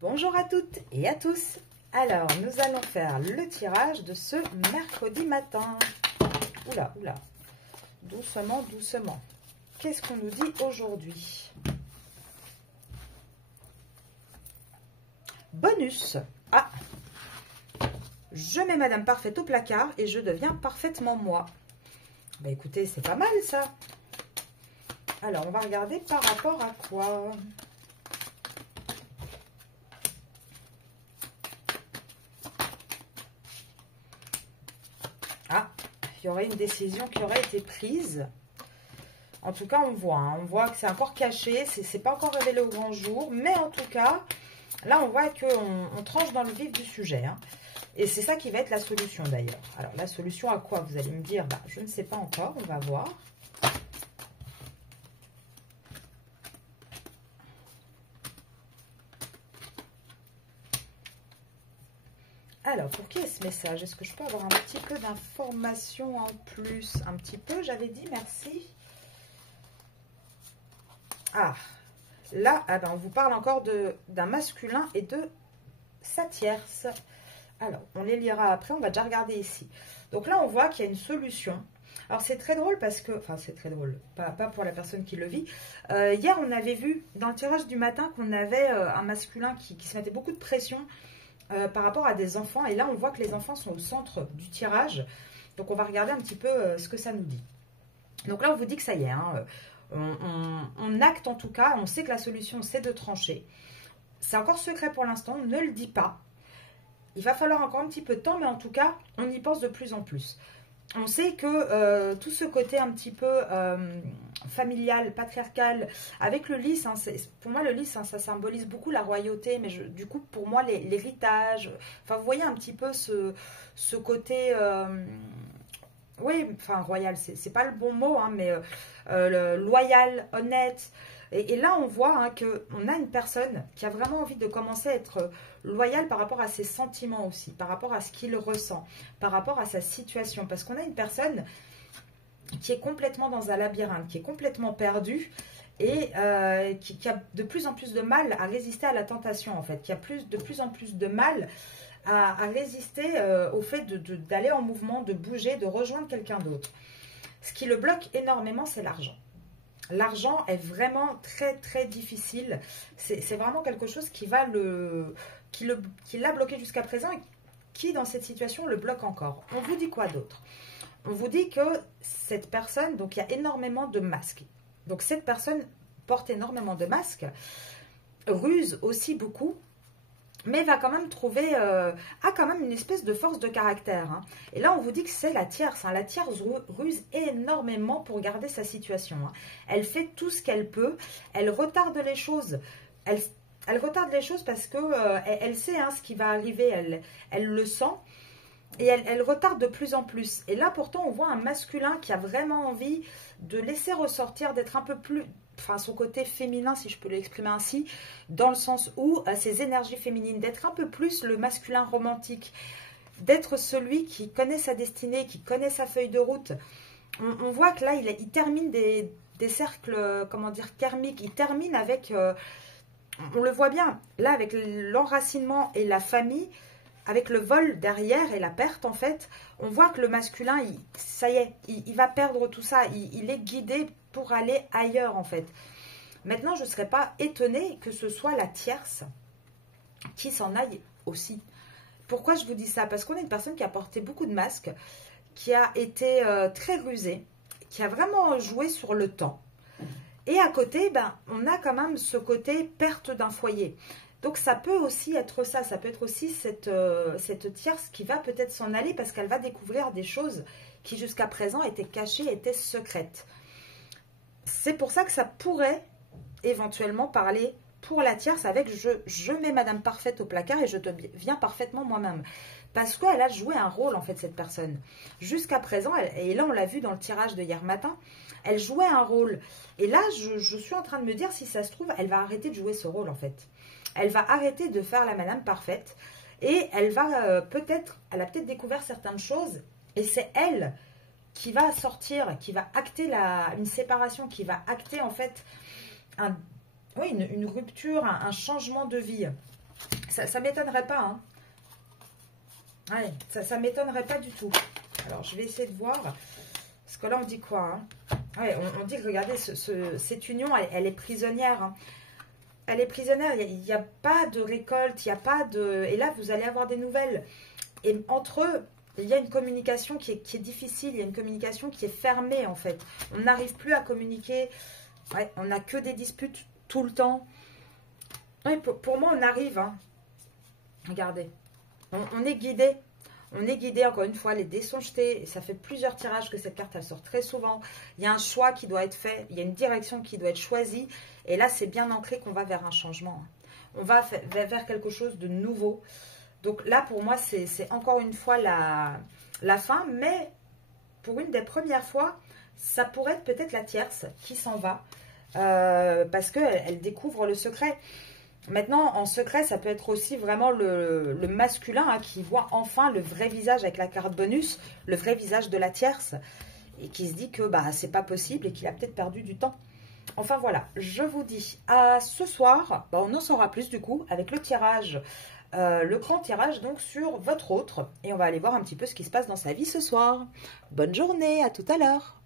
Bonjour à toutes et à tous. Alors, nous allons faire le tirage de ce mercredi matin. Oula, oula. Doucement, doucement. Qu'est-ce qu'on nous dit aujourd'hui? Bonus. Ah, je mets Madame Parfaite au placard et je deviens parfaitement moi. Bah écoutez, c'est pas mal ça. Alors, on va regarder par rapport à quoi? Ah, il y aurait une décision qui aurait été prise. En tout cas, on voit que c'est encore caché, c'est pas encore révélé au grand jour. Mais en tout cas, là, on voit qu'on tranche dans le vif du sujet. Hein. Et c'est ça qui va être la solution d'ailleurs. Alors, la solution à quoi? Vous allez me dire, bah, je ne sais pas encore, on va voir. Alors, pour qui est ce message? Est-ce que je peux avoir un petit peu d'informations en plus? Un petit peu, j'avais dit, merci. Ah, là, ah ben, on vous parle encore d'un masculin et de sa tierce. Alors, on les lira après, on va déjà regarder ici. Donc là, on voit qu'il y a une solution. Alors, c'est très drôle parce que... Enfin, c'est très drôle, pas pour la personne qui le vit. Hier, on avait vu dans le tirage du matin qu'on avait un masculin qui se mettait beaucoup de pression par rapport à des enfants. Et là, on voit que les enfants sont au centre du tirage. Donc, on va regarder un petit peu ce que ça nous dit. Donc là, on vous dit que ça y est. Hein, on acte en tout cas. On sait que la solution, c'est de trancher. C'est encore secret pour l'instant. Ne le dis pas. Il va falloir encore un petit peu de temps. Mais en tout cas, on y pense de plus en plus. On sait que tout ce côté un petit peu familial, patriarcal, avec le lys, hein, pour moi le lys, hein, ça symbolise beaucoup la royauté, mais du coup pour moi l'héritage, enfin vous voyez un petit peu ce côté, oui, enfin royal, c'est pas le bon mot, hein, mais loyal, honnête. Et là, on voit hein, qu'on a une personne qui a vraiment envie de commencer à être loyale par rapport à ses sentiments aussi, par rapport à ce qu'il ressent, par rapport à sa situation. Parce qu'on a une personne qui est complètement dans un labyrinthe, qui est complètement perdue et qui a de plus en plus de mal à résister à la tentation, en fait, qui a de plus en plus de mal à résister au fait d'aller en mouvement, de bouger, de rejoindre quelqu'un d'autre. Ce qui le bloque énormément, c'est l'argent. L'argent est vraiment très très difficile. C'est vraiment quelque chose qui l'a bloqué jusqu'à présent et qui dans cette situation le bloque encore. On vous dit quoi d'autre? On vous dit que cette personne, donc il y a énormément de masques. Donc cette personne porte énormément de masques, ruse aussi beaucoup, mais va quand même trouver, a quand même une espèce de force de caractère. Hein. Et là, on vous dit que c'est la tierce. Hein. La tierce ruse énormément pour garder sa situation. Hein. Elle fait tout ce qu'elle peut. Elle retarde les choses. Elle retarde les choses parce que elle sait hein, ce qui va arriver. Elle le sent. Et elle retarde de plus en plus. Et là, pourtant, on voit un masculin qui a vraiment envie de laisser ressortir, d'être un peu plus... Enfin, son côté féminin, si je peux l'exprimer ainsi, dans le sens où ses énergies féminines, d'être un peu plus le masculin romantique, d'être celui qui connaît sa destinée, qui connaît sa feuille de route. On voit que là, il termine des cercles, comment dire, karmiques. Il termine avec, on le voit bien, là, avec l'enracinement et la famille, avec le vol derrière et la perte, en fait, on voit que le masculin, ça y est, il va perdre tout ça. Il est guidé pour aller ailleurs, en fait. Maintenant, je ne serais pas étonnée que ce soit la tierce qui s'en aille aussi. Pourquoi je vous dis ça? Parce qu'on a une personne qui a porté beaucoup de masques, qui a été très rusée, qui a vraiment joué sur le temps. Et à côté, ben, on a quand même ce côté perte d'un foyer. Donc ça peut aussi être ça peut être aussi cette tierce qui va peut-être s'en aller parce qu'elle va découvrir des choses qui jusqu'à présent étaient cachées, étaient secrètes. C'est pour ça que ça pourrait éventuellement parler pour la tierce avec je mets Madame Parfaite au placard et je deviens parfaitement moi-même. Parce qu'elle a joué un rôle en fait cette personne. Jusqu'à présent, et là on l'a vu dans le tirage de hier matin, elle jouait un rôle. Et là je suis en train de me dire si ça se trouve, elle va arrêter de jouer ce rôle en fait. Elle va arrêter de faire la Madame Parfaite et elle va elle a peut-être découvert certaines choses et c'est elle qui va sortir, qui va acter une séparation, qui va acter en fait une rupture, un changement de vie. Ça m'étonnerait pas. Hein. Ouais, ça m'étonnerait pas du tout. Alors, je vais essayer de voir. Parce que là, on dit quoi hein? Ouais, on dit que, regardez, cette union, elle est prisonnière. Hein. Elle est prisonnière. Il n'y a pas de récolte, il n'y a pas de... Et là, vous allez avoir des nouvelles. Et entre eux, il y a une communication qui est difficile. Il y a une communication qui est fermée, en fait. On n'arrive plus à communiquer. Ouais, on n'a que des disputes tout le temps. Ouais, pour moi, on arrive. Hein. Regardez. On est guidé. On est guidé, encore une fois, les dés sont jetés. Ça fait plusieurs tirages que cette carte, elle sort très souvent. Il y a un choix qui doit être fait. Il y a une direction qui doit être choisie. Et là, c'est bien ancré qu'on va vers un changement. On va vers quelque chose de nouveau. Donc là, pour moi, c'est encore une fois la fin. Mais pour une des premières fois, ça pourrait être peut-être la tierce qui s'en va. Parce qu'elle découvre le secret. Maintenant, en secret, ça peut être aussi vraiment le masculin hein, qui voit enfin le vrai visage avec la carte bonus, le vrai visage de la tierce, et qui se dit que bah, c'est pas possible et qu'il a peut-être perdu du temps. Enfin voilà, je vous dis à ce soir, bah, on en saura plus du coup avec le tirage, le grand tirage donc sur votre autre, et on va aller voir un petit peu ce qui se passe dans sa vie ce soir. Bonne journée, à tout à l'heure.